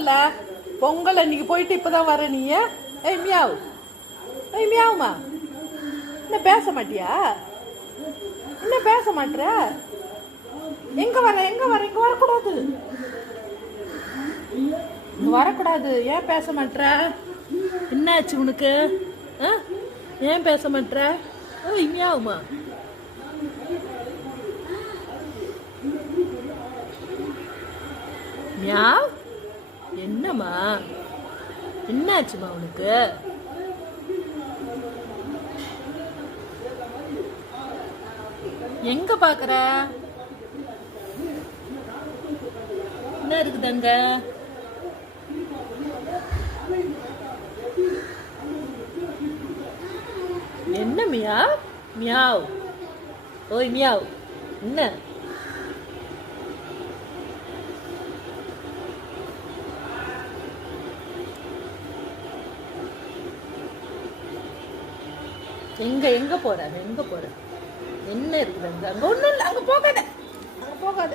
இல்ல பொங்கல் அன்னைக்கு போயிட்டு இப்பதான் வர நீ. ஏய் மியாவ், ஏய் மியாவுமா, என்ன பேச மாட்டியா? என்ன பேச மாட்ற? எங்க வர எங்க வர? இங்க வரக்கூடாது, இங்க வரக்கூடாது. ஏன் பேச மாட்ற? என்னாச்சு உனக்கு? ஏன் பேச மாட்ற? ஏய் மியாவுமா, மியாவ். என்னம்மா, என்னாச்சுமா உனக்கு? எங்க பாக்குற? என்ன இருக்குது அங்க? என்ன மியாவ்? மியாவ், ஓய் மியாவ், என்ன? எங்க எங்க போற? எங்க போற? என்ன இருக்குது அங்க? அங்க ஒண்ணும் இல்லை, அங்க போகாத, அங்க போகாத.